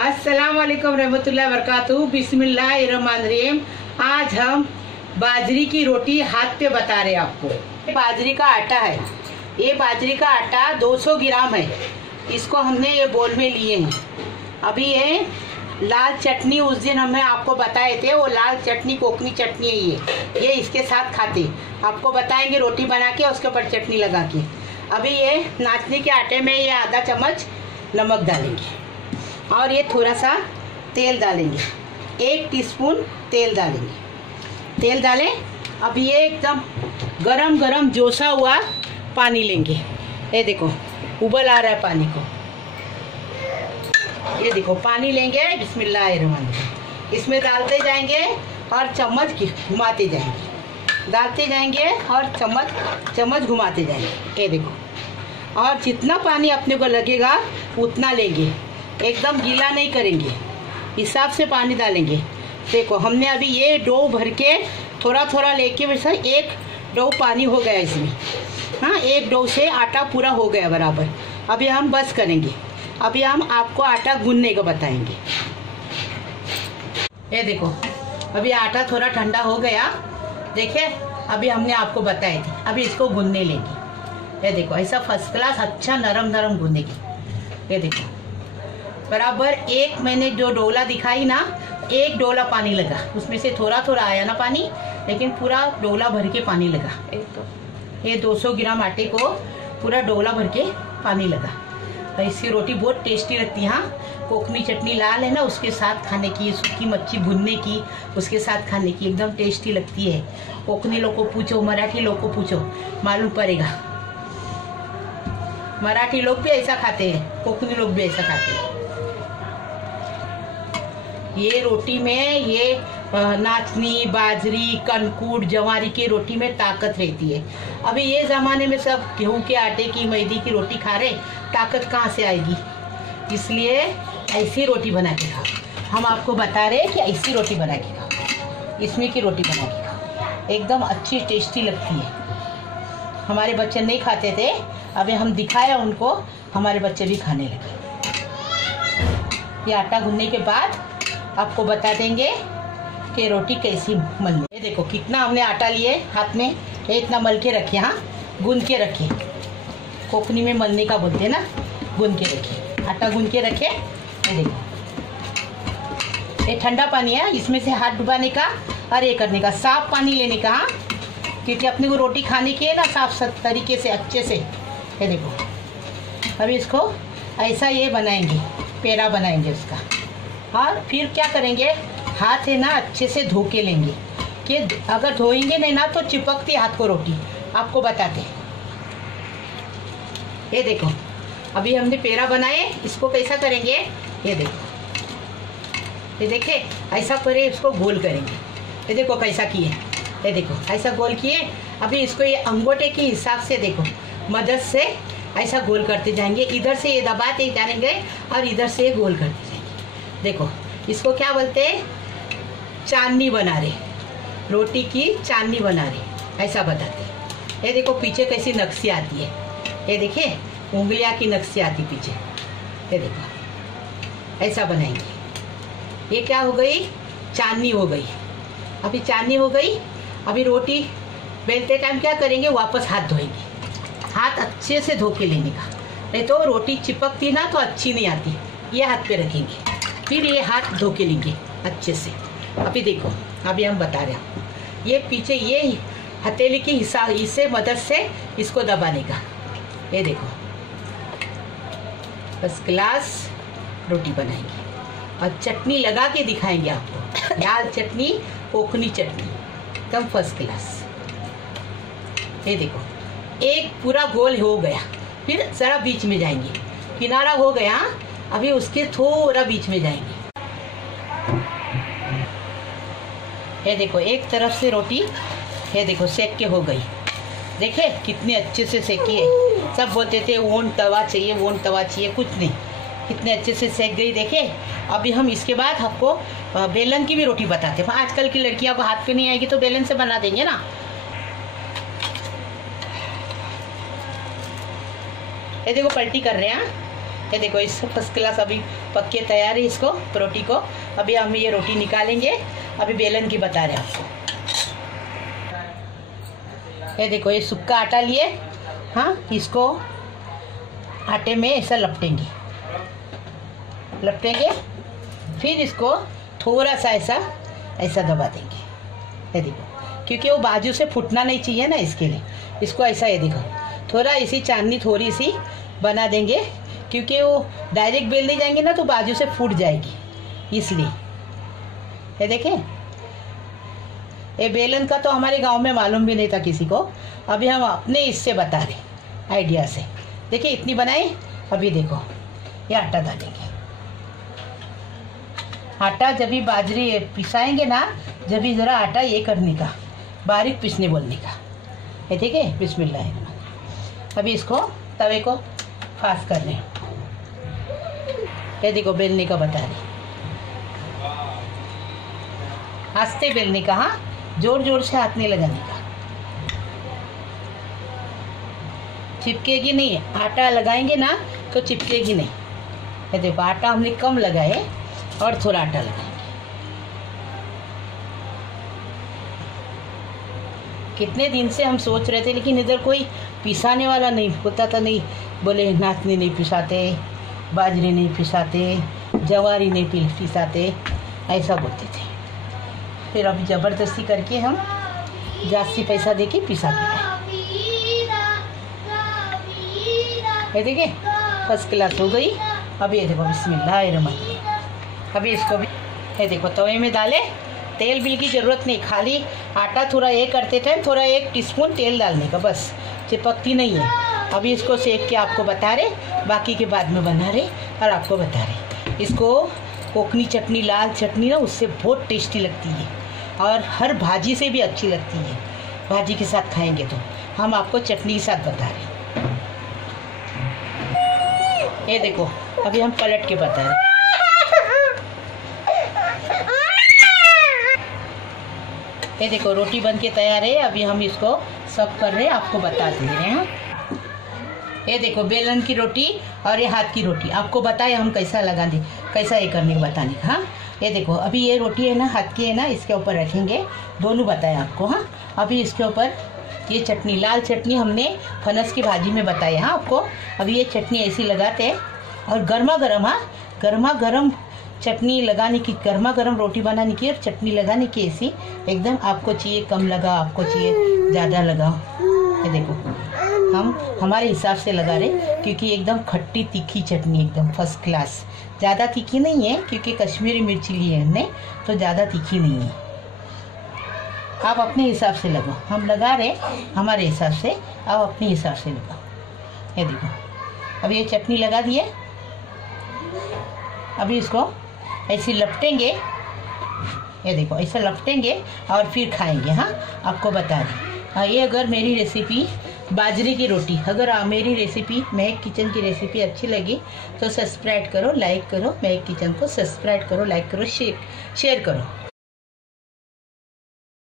अस्सलाम वालेकुम रहमतुल्लाहि व बरकातहू। बिस्मिल्लाहिर्रहमानिर्रहीम। आज हम बाजरी की रोटी हाथ पे बता रहे हैं आपको। बाजरी का आटा है, ये बाजरी का आटा 200 ग्राम है। इसको हमने ये बोल में लिए हैं। अभी ये लाल चटनी उस दिन हमने आपको बताए थे, वो लाल चटनी कोकनी चटनी है। ये इसके साथ खाते आपको बताएंगे, रोटी बना के उसके ऊपर चटनी लगा के। अभी ये नाचनी के आटे में ये आधा चम्मच नमक डालेंगे और ये थोड़ा सा तेल डालेंगे, 1 टीस्पून तेल डालेंगे। तेल डालें। अभी ये एकदम गरम गरम जोसा हुआ पानी लेंगे। ये देखो उबल आ रहा है पानी को। ये देखो पानी लेंगे, बिस्मिल्लाहिर्रहमानिर्रहीम। इसमें डालते जाएंगे और चम्मच घुमाते जाएंगे, डालते जाएंगे और चम्मच घुमाते जाएंगे। ये देखो, और जितना पानी अपने को लगेगा उतना लेंगे, एकदम गीला नहीं करेंगे, हिसाब से पानी डालेंगे। देखो हमने अभी ये डो भर के थोड़ा थोड़ा लेके, वैसा एक डो पानी हो गया इसमें। हाँ, एक डो से आटा पूरा हो गया बराबर। अभी हम बस करेंगे। अभी हम आपको आटा गूंदने को बताएंगे। ये देखो अभी आटा थोड़ा ठंडा हो गया, देखिए अभी हमने आपको बताई थी। अभी इसको गूंदने लेंगे। ये देखो ऐसा फर्स्ट क्लास अच्छा नरम नरम गूंदेगी। ये देखो बराबर एक मैंने जो डोला दिखाई ना, 1 डोला पानी लगा, उसमें से थोड़ा थोड़ा आया ना पानी, लेकिन पूरा डोला भर के पानी लगा। ये 200 ग्राम आटे को पूरा डोला भर के पानी लगा। तो इसकी रोटी बहुत टेस्टी लगती है। हाँ, कोकनी चटनी लाल है ना, उसके साथ खाने की, सूखी मच्छी भुनने की, उसके साथ खाने की एकदम टेस्टी लगती है। कोकनी लोग को पूछो, मराठी लोग को पूछो, मालूम पड़ेगा। मराठी लोग भी ऐसा खाते हैं, कोकनी लोग भी ऐसा खाते हैं। ये रोटी में ये नाचनी, बाजरी, कनकुट, जवारी की रोटी में ताकत रहती है। अभी ये ज़माने में सब गेहूं के आटे की, मैदे की रोटी खा रहे, ताकत कहाँ से आएगी? इसलिए ऐसी रोटी बना के खाओ। हम आपको बता रहे हैं कि ऐसी रोटी बना के खाओ, इसमें की रोटी बना के खाओ, एकदम अच्छी टेस्टी लगती है। हमारे बच्चे नहीं खाते थे, अभी हम दिखाया उनको, हमारे बच्चे भी खाने लगे। ये आटा गूंदने के बाद आपको बता देंगे कि रोटी कैसी मलनी। ये देखो कितना हमने आटा लिए हाथ में, ये इतना मल के रखे। हाँ, गूंद के रखे, कोकनी में मलने का बोलते हैं ना, गूंद के रखे, आटा गूंद के रखे। ये देखो ये ठंडा पानी है, इसमें से हाथ डुबाने का और ये करने का, साफ पानी लेने का। हाँ, क्योंकि अपने को रोटी खाने की है ना, साफ तरीके से अच्छे से। ये देखो अभी इसको ऐसा ये बनाएंगे, पेड़ा बनाएंगे उसका। और फिर क्या करेंगे, हाथ है ना अच्छे से धो के लेंगे, कि अगर धोएंगे नहीं ना तो चिपकती हाथ को रोटी, आपको बताते। ये देखो अभी हमने पेड़ा बनाए, इसको कैसा करेंगे, ये देखो, ये देखे ऐसा करे, इसको गोल करेंगे। ये देखो कैसा किए, ये देखो ऐसा गोल किए। अभी इसको ये अंगूठे के हिसाब से देखो मदद से ऐसा गोल करते जाएंगे, इधर से ये दबाते जाएंगे और इधर से ये गोल करते जाएंगे। देखो इसको क्या बोलते हैं, चांदनी बना रहे, रोटी की चांदनी बना रहे, ऐसा बताते। ये देखो पीछे कैसी नक्शी आती है, ये देखिए उंगलियां की नक्शी आती पीछे। ये देखो ऐसा बनाएंगे। ये क्या हो गई, चांदनी हो गई। अभी चांदनी हो गई। अभी रोटी बेलते टाइम क्या करेंगे, वापस हाथ धोएंगे, हाथ अच्छे से धो के लेने का, नहीं तो रोटी चिपकती ना तो अच्छी नहीं आती। ये हाथ पे रखेंगे, फिर ये हाथ धो के लेंगे अच्छे से। अभी देखो अभी हम बता रहे हैं, ये पीछे ये हथेली की हिसाब इससे मदद से इसको दबाने का। ये देखो फर्स्ट क्लास रोटी बनाएंगे और चटनी लगा के दिखाएंगे आपको, लाल चटनी, कोकनी चटनी, एकदम फर्स्ट क्लास। ये देखो एक पूरा गोल हो गया, फिर जरा बीच में जाएंगे, किनारा हो गया, अभी उसके थोड़ा बीच में जाएंगे। ये देखो एक तरफ से रोटी, ये देखो सेक के हो गई, देखे कितने अच्छे से सेकी है। सब बोलते थे ओन तवा चाहिए, ओन तवा चाहिए, कुछ नहीं, कितने अच्छे से सेक गई। देखे अभी हम इसके बाद आपको बेलन की भी रोटी बताते हैं। आजकल की लड़कियां को हाथ पे नहीं आएगी तो बेलन से बना देंगे ना। ये देखो पलटी कर रहे हैं, ये देखो इस फर्स्ट क्लास अभी पक के तैयार है इसको रोटी को। अभी हम ये रोटी निकालेंगे। अभी बेलन की बता रहे हैं आपको। ये देखो ये सूखा आटा लिए, हाँ, इसको आटे में ऐसा लपटेंगे, फिर इसको थोड़ा सा ऐसा दबा देंगे। ये देखो, क्योंकि वो बाजू से फूटना नहीं चाहिए ना, इसके लिए इसको ऐसा, ये देखो थोड़ा इसी चांदनी थोड़ी सी बना देंगे, क्योंकि वो डायरेक्ट बेलने जाएंगे ना तो बाजू से फूट जाएगी, इसलिए। ये देखें, ये बेलन का तो हमारे गांव में मालूम भी नहीं था किसी को। अभी हम अपने इससे बता रहे, आइडिया से। देखिए इतनी बनाई। अभी देखो ये आटा डालेंगे। आटा जब भी बाजरी पिसाएंगे ना, जब भी ज़रा आटा ये करने का, बारीक पीसने बोलने का। ये ठीक है, बिस्मिल्लाह। अभी इसको तवे को फास्ट कर रहे हैं। ये देखो बेलने का बता रहे, आस्ते बेलने का, हाँ, जोर जोर से हाथ नहीं लगाने का। चिपकेगी नहीं, आटा लगाएंगे ना तो चिपकेगी नहीं। ये देखो आटा हमने कम लगाए और थोड़ा आटा लगाएंगे। कितने दिन से हम सोच रहे थे, लेकिन इधर कोई पिसाने वाला नहीं होता था। नहीं बोले नाचनी नहीं पिसाते, बाजरे नहीं पिसाते, जवारी नहीं पिसाते, ऐसा बोलते थे। फिर अभी ज़बरदस्ती करके हम जास्ती पैसा देके पिसा के। ये देखिए फर्स्ट क्लास हो गई। अभी ये देखो बिस्मिल्लाह। अभी इसको भी ये देखो तवे में डाले। तेल बिल की ज़रूरत नहीं, खाली आटा थोड़ा ये करते थे, थोड़ा 1 टीस्पून तेल डालने का, बस, चिपकती नहीं है। अभी इसको सेक के आपको बता रहे, बाकी के बाद में बना रहे और आपको बता रहे। इसको कोकनी चटनी, लाल चटनी ना, उससे बहुत टेस्टी लगती है और हर भाजी से भी अच्छी लगती है। भाजी के साथ खाएंगे तो हम आपको चटनी के साथ बता रहे। ये देखो अभी हम पलट के बता रहे। ये देखो रोटी बन के तैयार है। अभी हम इसको सर्व कर रहे हैं, आपको बता दे रहे हैं। ये देखो बेलन की रोटी और ये हाथ की रोटी, आपको बताए हम कैसा लगा दे, कैसा ये करने का बताने का। हाँ, ये देखो अभी ये रोटी है ना, हाथ की है ना, इसके ऊपर रखेंगे, दोनों बताए आपको। हाँ, अभी इसके ऊपर ये चटनी, लाल चटनी हमने फनस की भाजी में बताई। हाँ आपको, अभी ये चटनी ऐसी लगाते हैं और गर्मा गर्म, हाँ, गर्मा गर्म चटनी लगाने की, गर्मा गर्म रोटी बनाने की और चटनी लगाने की ऐसी एकदम। आपको चाहिए कम लगा, आपको चाहिए ज़्यादा लगाओ। ये देखो हम हमारे हिसाब से लगा रहे, क्योंकि एकदम खट्टी तीखी चटनी, एकदम फर्स्ट क्लास। ज़्यादा तीखी नहीं है, क्योंकि कश्मीरी मिर्ची ली है हमने, तो ज़्यादा तीखी नहीं है। आप अपने हिसाब से लगाओ, हम लगा रहे हमारे हिसाब से, आप अपने हिसाब से लगाओ। ये देखो अब ये चटनी लगा दिए। अभी इसको ऐसे लपटेंगे, ये देखो ऐसा लपटेंगे और फिर खाएंगे। हाँ, आपको बता दें, ये अगर मेरी रेसिपी बाजरे की रोटी, अगर मेरी रेसिपी महक किचन की रेसिपी अच्छी लगी तो सब्सक्राइब करो, लाइक करो, महक किचन को सब्सक्राइब करो, लाइक करो, शेयर करो।